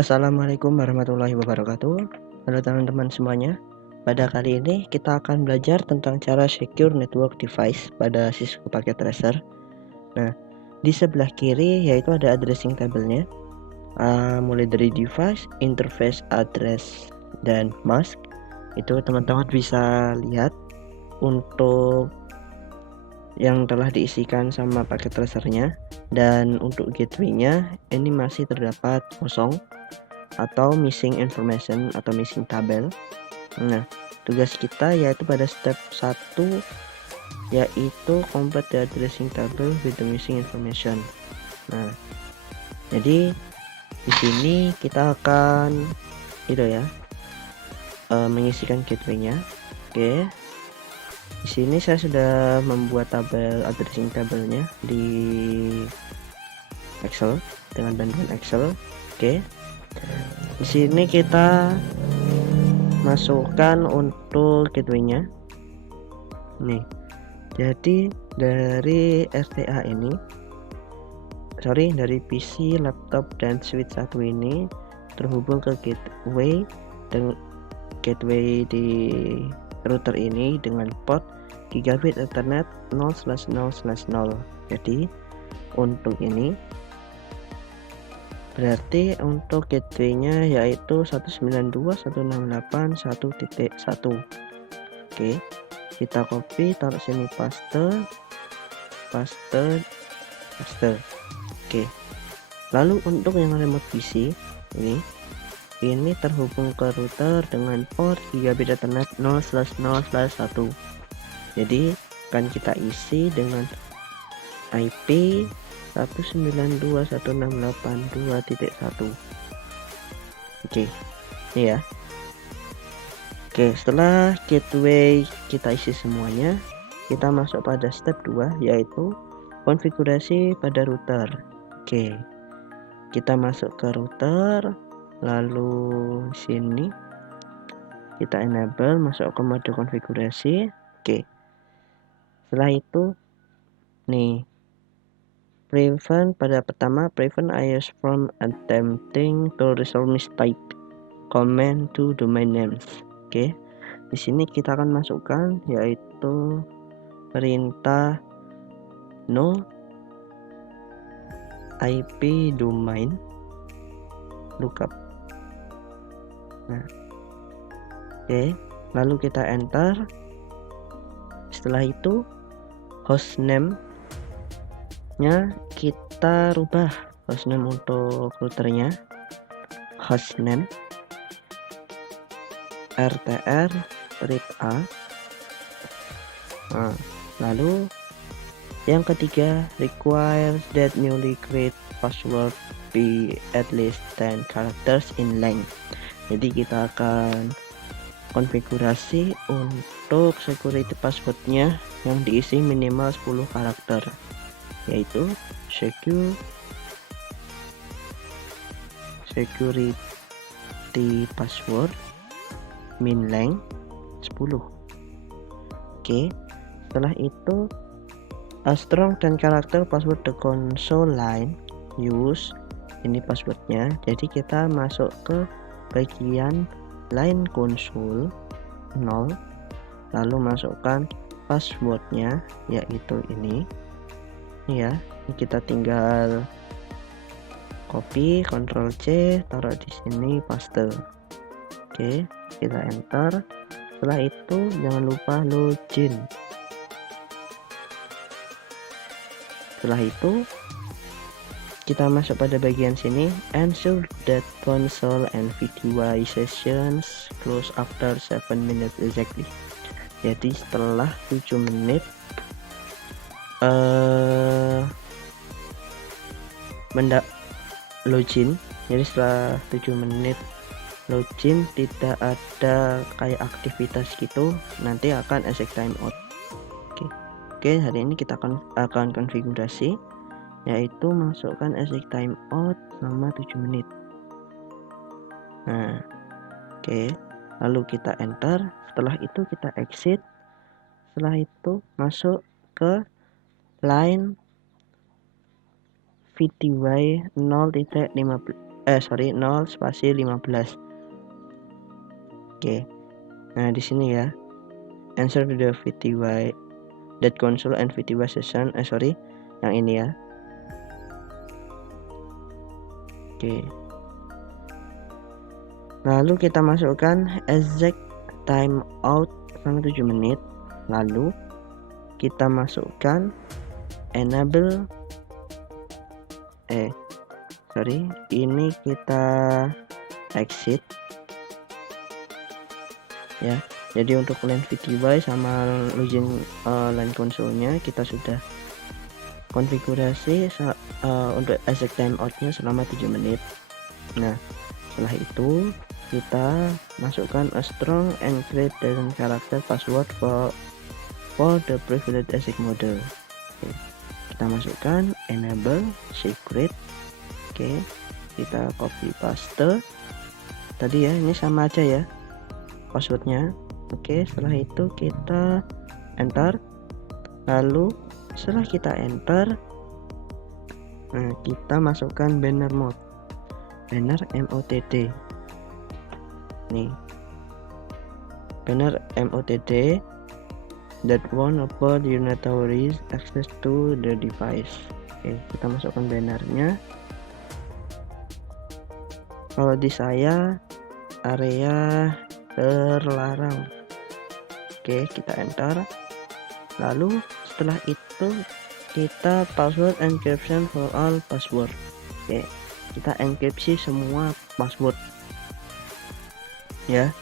Assalamualaikum warahmatullahi wabarakatuh. Halo teman-teman semuanya. Pada kali ini kita akan belajar tentang cara secure network device pada Cisco Packet Tracer. Nah, di sebelah kiri yaitu ada addressing tabelnya, mulai dari device, interface, address, dan mask. Itu teman-teman bisa lihat untuk yang telah diisikan sama paket tracernya, dan untuk gateway-nya ini masih terdapat kosong atau missing information atau missing tabel. Nah, tugas kita yaitu pada step 1 yaitu complete the addressing table with the missing information. Nah, jadi di sini kita akan mengisikan gateway-nya. Oke. Di sini saya sudah membuat tabel addressing tabelnya di Excel dengan bantuan Excel. Oke. Di sini kita masukkan untuk gateway-nya. Nih. Jadi dari RTA ini, dari PC, laptop, dan switch 1 ini terhubung ke gateway di router ini dengan port gigabit Ethernet 0/0/0. Jadi untuk ini berarti untuk gateway-nya yaitu 192.168.1.1. Oke, kita copy, taruh sini, paste. Oke, lalu untuk yang remote PC ini terhubung ke router dengan port gigabit Ethernet 0/0/1. Jadi akan kita isi dengan IP 192.168.2.1. Oke, ini ya. Oke, setelah gateway kita isi semuanya, kita masuk pada step 2 yaitu konfigurasi pada router. Oke, kita masuk ke router, lalu sini kita enable, masuk ke mode konfigurasi. Oke, setelah itu nih, prevent IOS from attempting to resolve mistype command to domain names. Oke, di sini kita akan masukkan yaitu perintah no IP domain lookup. Nah, oke, lalu kita enter. Setelah itu hostname nya kita rubah, hostname untuk routernya hostname RTR strip A. Nah, lalu yang ketiga, requires that newly create password be at least 10 characters in length. Jadi kita akan konfigurasi untuk security passwordnya yang diisi minimal 10 karakter, yaitu security password min length 10. Oke, setelah itu a strong dan karakter password the console line use, ini passwordnya. Jadi kita masuk ke bagian line console 0, lalu masukkan passwordnya yaitu ini ya. Ini kita tinggal copy, Ctrl C, taruh di sini, paste. Oke, kita enter. Setelah itu jangan lupa login. Setelah itu kita masuk pada bagian sini, ensure that console and VDY sessions close after 7 minutes exactly. Jadi setelah 7 menit login, jadi setelah 7 menit login tidak ada kayak aktivitas gitu, nanti akan exit timeout. Oke, hari ini kita akan konfigurasi yaitu masukkan exit timeout selama 7 menit. Nah, oke, lalu kita enter. Setelah itu kita exit. Setelah itu masuk ke line VDY 0 spasi 15. Oke. Nah, di sini ya. Answer to the VTY that console and VTY session. Yang ini ya. Oke. Lalu kita masukkan exact time out selama 7 menit. Lalu kita masukkan enable ini kita exit ya. Jadi untuk line VTY sama login line konsolnya kita sudah konfigurasi untuk exact timeoutnya selama 7 menit. Nah, setelah itu kita masukkan a strong encrypted character password for the privileged exit mode. Oke. Kita masukkan enable secret. Oke, kita copy paste tadi ya, ini sama aja ya passwordnya. Oke, setelah itu kita enter. Lalu setelah kita enter, nah kita masukkan banner mode, banner MOTD nih, banner MOTD that won't allow unitary access to the device. Oke, kita masukkan bannernya. Kalau di saya area terlarang. Oke, kita enter. Lalu setelah itu kita password encryption for all password. Oke, kita enkripsi semua password ya.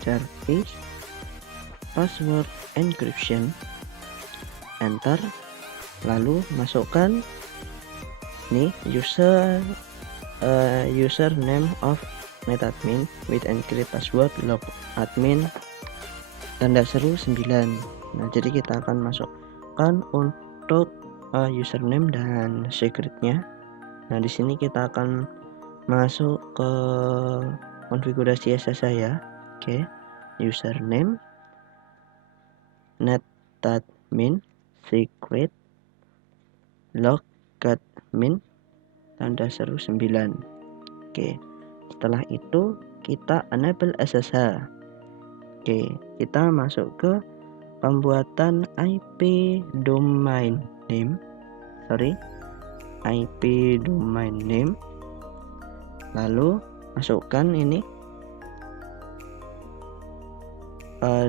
Service password encryption, enter. Lalu masukkan nih username of netadmin with encrypt password log admin tanda seru 9. Nah, jadi kita akan masukkan untuk username dan secretnya. Nah, di sini kita akan masuk ke konfigurasi SSH ya. Oke, username netadmin secret log admin tanda seru 9. Oke, setelah itu kita enable SSH. Oke, kita masuk ke pembuatan IP domain name. IP domain name. Lalu masukkan ini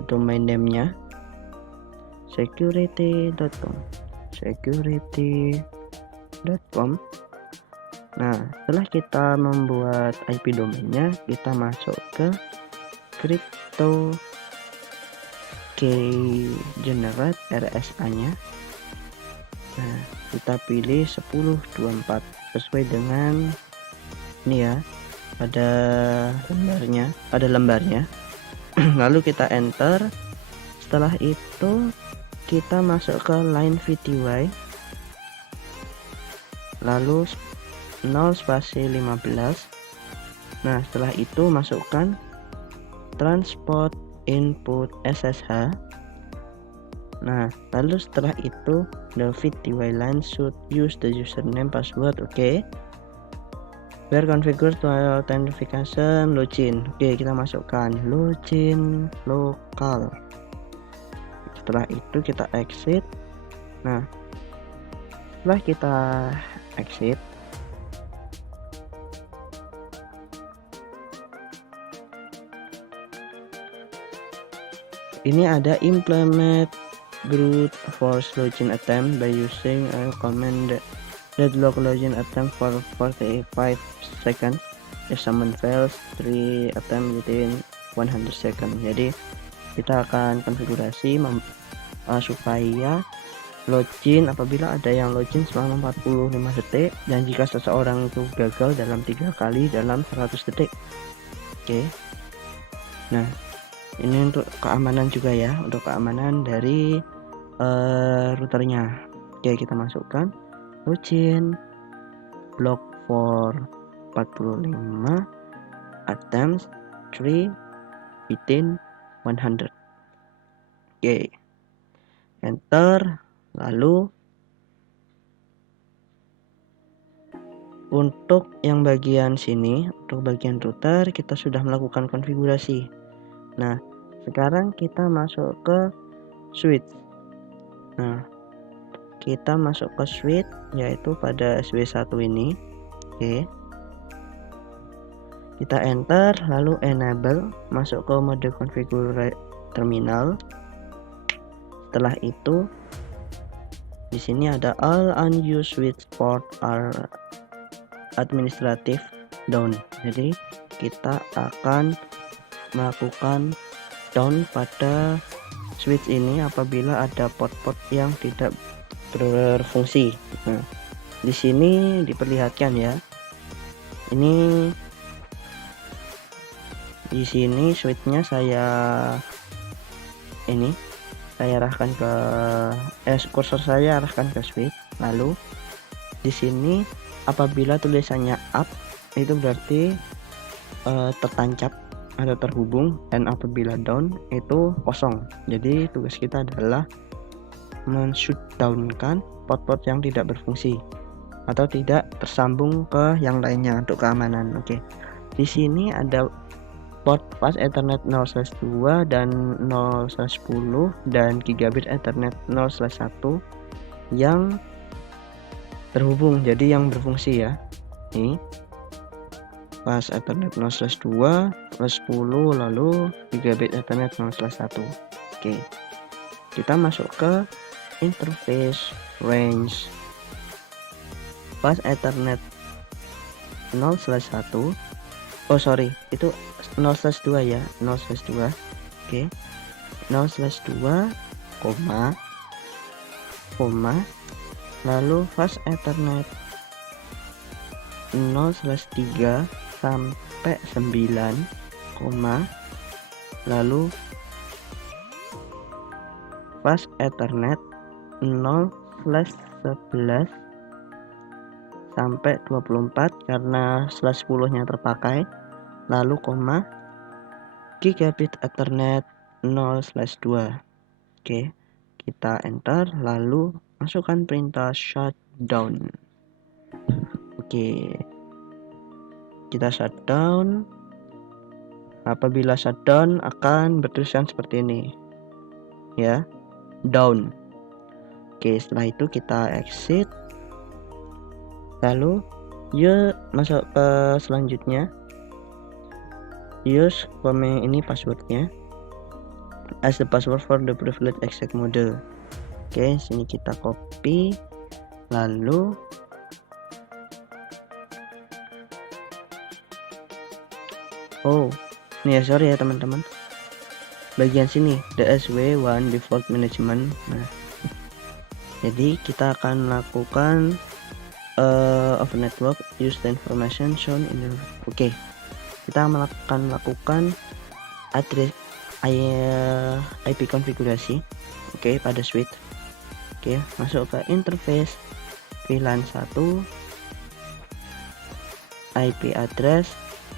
domain name-nya security.com. Nah, setelah kita membuat IP domainnya, kita masuk ke crypto key generate RSA-nya. Nah, kita pilih 1024 sesuai dengan ini ya, pada lembarnya. Lalu kita enter. Setelah itu kita masuk ke line VTY, lalu 0 spasi 15. Nah, setelah itu masukkan transport input SSH. Nah, lalu setelah itu the VTY line should use the username password. Oke. Where configure to authentication login. Oke, kita masukkan login lokal. Setelah itu kita exit. Nah, setelah kita exit, ini ada implement brute force login attempt by using a command deadlock login attempt for 45 seconds. If someone fails 3 attempt within 100 seconds. Jadi kita akan konfigurasi supaya login apabila ada yang login selama 45 detik, dan jika seseorang itu gagal dalam 3 kali dalam 100 detik. Oke. Nah, ini untuk keamanan juga ya, untuk keamanan dari routernya. Oke, kita masukkan login block for 45 attempts 3 within 100. Oke, enter. Lalu untuk yang bagian sini, untuk bagian router kita sudah melakukan konfigurasi. Nah, sekarang kita masuk ke switch. Nah, kita masuk ke switch yaitu pada SW1 ini. Oke. Kita enter lalu enable, masuk ke mode configure terminal. Setelah itu di sini ada all unused switch port are administrative down. Jadi kita akan melakukan down pada switch ini apabila ada port-port yang tidak berfungsi. Nah, di sini diperlihatkan ya. Ini di sini switchnya saya arahkan ke kursor saya arahkan ke switch. Lalu di sini apabila tulisannya up itu berarti tertancap atau terhubung, dan apabila down itu kosong. Jadi tugas kita adalah men-shutdown-kan port-port yang tidak berfungsi atau tidak tersambung ke yang lainnya untuk keamanan. Oke. Di sini ada port fast Ethernet 0/2 dan 0/10 dan gigabit Ethernet 0/1 yang terhubung, jadi yang berfungsi ya. Ini fast Ethernet 0/2, 0/10, lalu gigabit Ethernet 0/1. Oke. Kita masuk ke interface range fast Ethernet 0/1. Oh sorry, itu 0/2 ya, 0/2. Oke. 0/2, koma, lalu fast Ethernet 0/3 sampai 9, lalu fast Ethernet 0/11 sampai 24 karena /10 nya terpakai, lalu gigabit Ethernet 0/2. Oke, kita enter lalu masukkan perintah shutdown. Oke, kita shutdown. Apabila shutdown akan bertulisan seperti ini ya, down. Oke, setelah itu kita exit, lalu yuk masuk ke selanjutnya, use ini passwordnya as the password for the privileged access mode. Oke, sini kita copy, lalu ini ya, sorry ya teman-teman, bagian sini DSW1 default management. Nah, jadi kita akan melakukan of network use the information shown in the oke. Kita akan melakukan address IP konfigurasi pada switch. Oke, masuk ke interface VLAN 1, IP address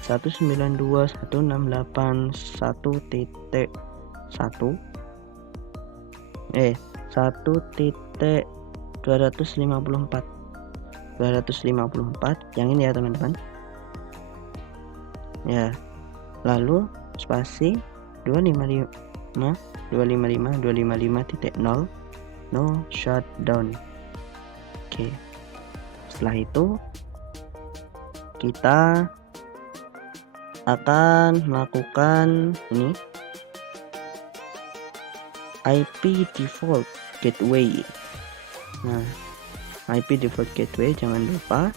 192.168.1.254 yang ini ya teman-teman ya, lalu spasi 255.255.0 no shutdown. Oke, setelah itu kita akan melakukan ini IP default gateway. Nah, IP default gateway jangan lupa.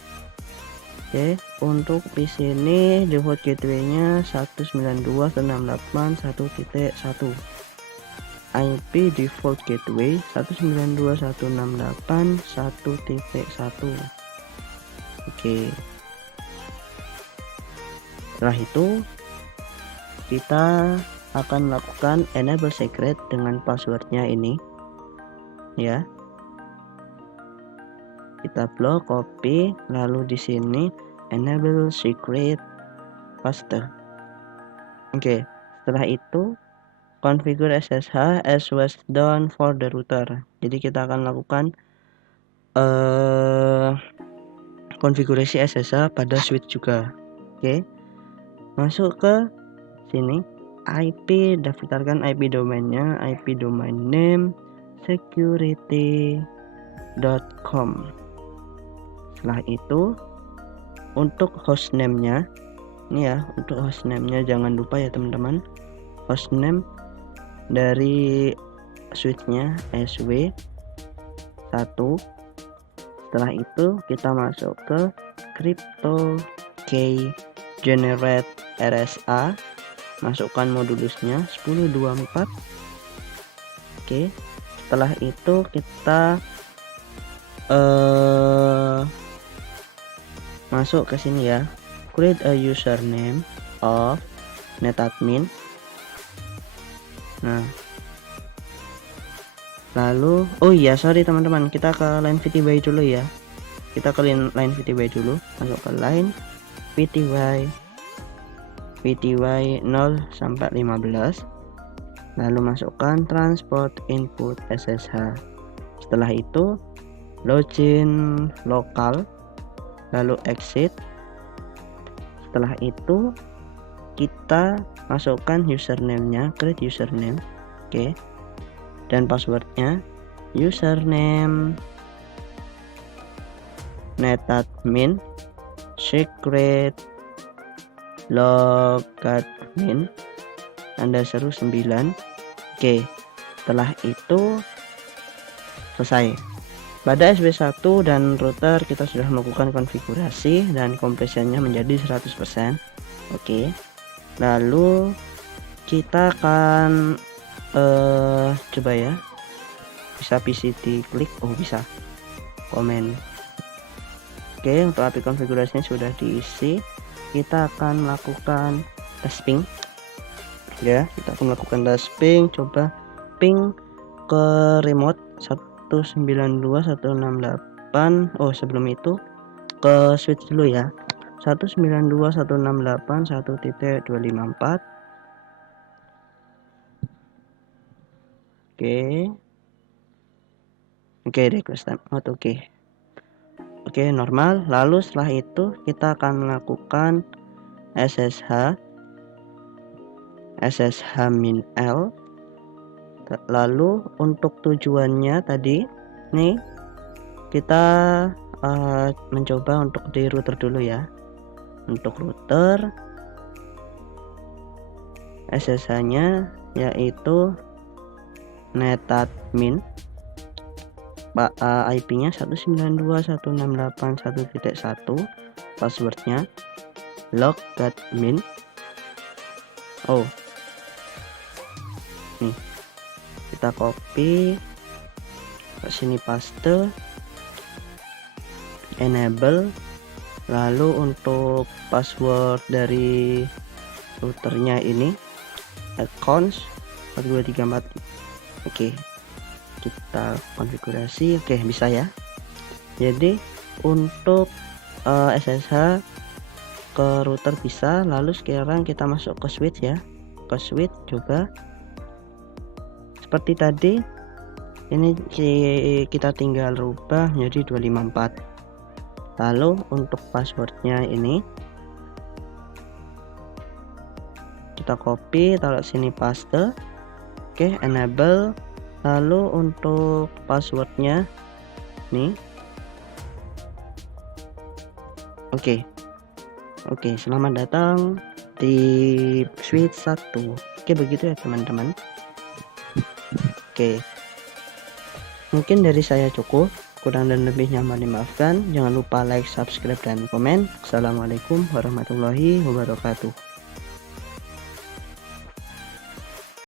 Oke, untuk PC ini default gateway-nya 192.168.1.1. IP default gateway 192.168.1.1. Oke. Setelah itu kita akan melakukan enable secret dengan passwordnya ini ya. Kita blok, copy, lalu di sini enable secret paste. Oke, setelah itu configure SSH as was done for the router. Jadi kita akan lakukan konfigurasi SSH pada switch juga. Oke, masuk ke sini, IP, daftarkan IP domainnya, IP domain name security.com. Setelah itu untuk hostname-nya, ini ya, untuk hostname-nya jangan lupa ya teman-teman, hostname dari switch-nya SW1. Setelah itu kita masuk ke crypto key generate RSA, masukkan modulusnya 1024. Oke, setelah itu kita masuk ke sini ya, create a username of netadmin. Nah, lalu oh iya sorry teman-teman, kita ke line VTY dulu ya, kita ke line VTY dulu, masuk ke line VTY 0 sampai 15, lalu masukkan transport input SSH. Setelah itu login lokal, lalu exit. Setelah itu kita masukkan username-nya, create username. Oke, dan passwordnya username netadmin secret logadmin tanda seru 9. Oke, setelah itu selesai. Pada SW1 dan router kita sudah melakukan konfigurasi dan kompresinya menjadi 100%. Oke, lalu kita akan coba ya, bisa PC diklik, oh bisa komen. Oke, untuk API konfigurasinya sudah diisi. Kita akan melakukan tes ping ya, kita akan melakukan tes ping, coba ping ke remote 192.168. oh sebelum itu ke switch dulu ya, 192.168.1.254. Oke, request time out. Oke, normal. Lalu setelah itu kita akan melakukan SSH min L. Lalu untuk tujuannya tadi nih, kita mencoba untuk di router dulu ya. Untuk router SSH-nya yaitu netadmin, IP-nya 192.168.1.1, passwordnya logadmin. Oh, nih kita copy ke sini, paste, enable. Lalu untuk password dari routernya ini accounts 4234. Oke, kita konfigurasi. Oke, bisa ya. Jadi untuk SSH ke router bisa. Lalu sekarang kita masuk ke switch ya, ke switch coba seperti tadi. Ini kita tinggal rubah menjadi 254. Lalu untuk passwordnya ini kita copy, taruh sini, paste. Oke, enable. Lalu untuk passwordnya nih. Oke, selamat datang di switch 1. Oke, begitu ya teman-teman. Oke, mungkin dari saya cukup. Kurang dan lebihnya mohon dimaafkan. Jangan lupa like, subscribe, dan komen. Assalamualaikum warahmatullahi wabarakatuh.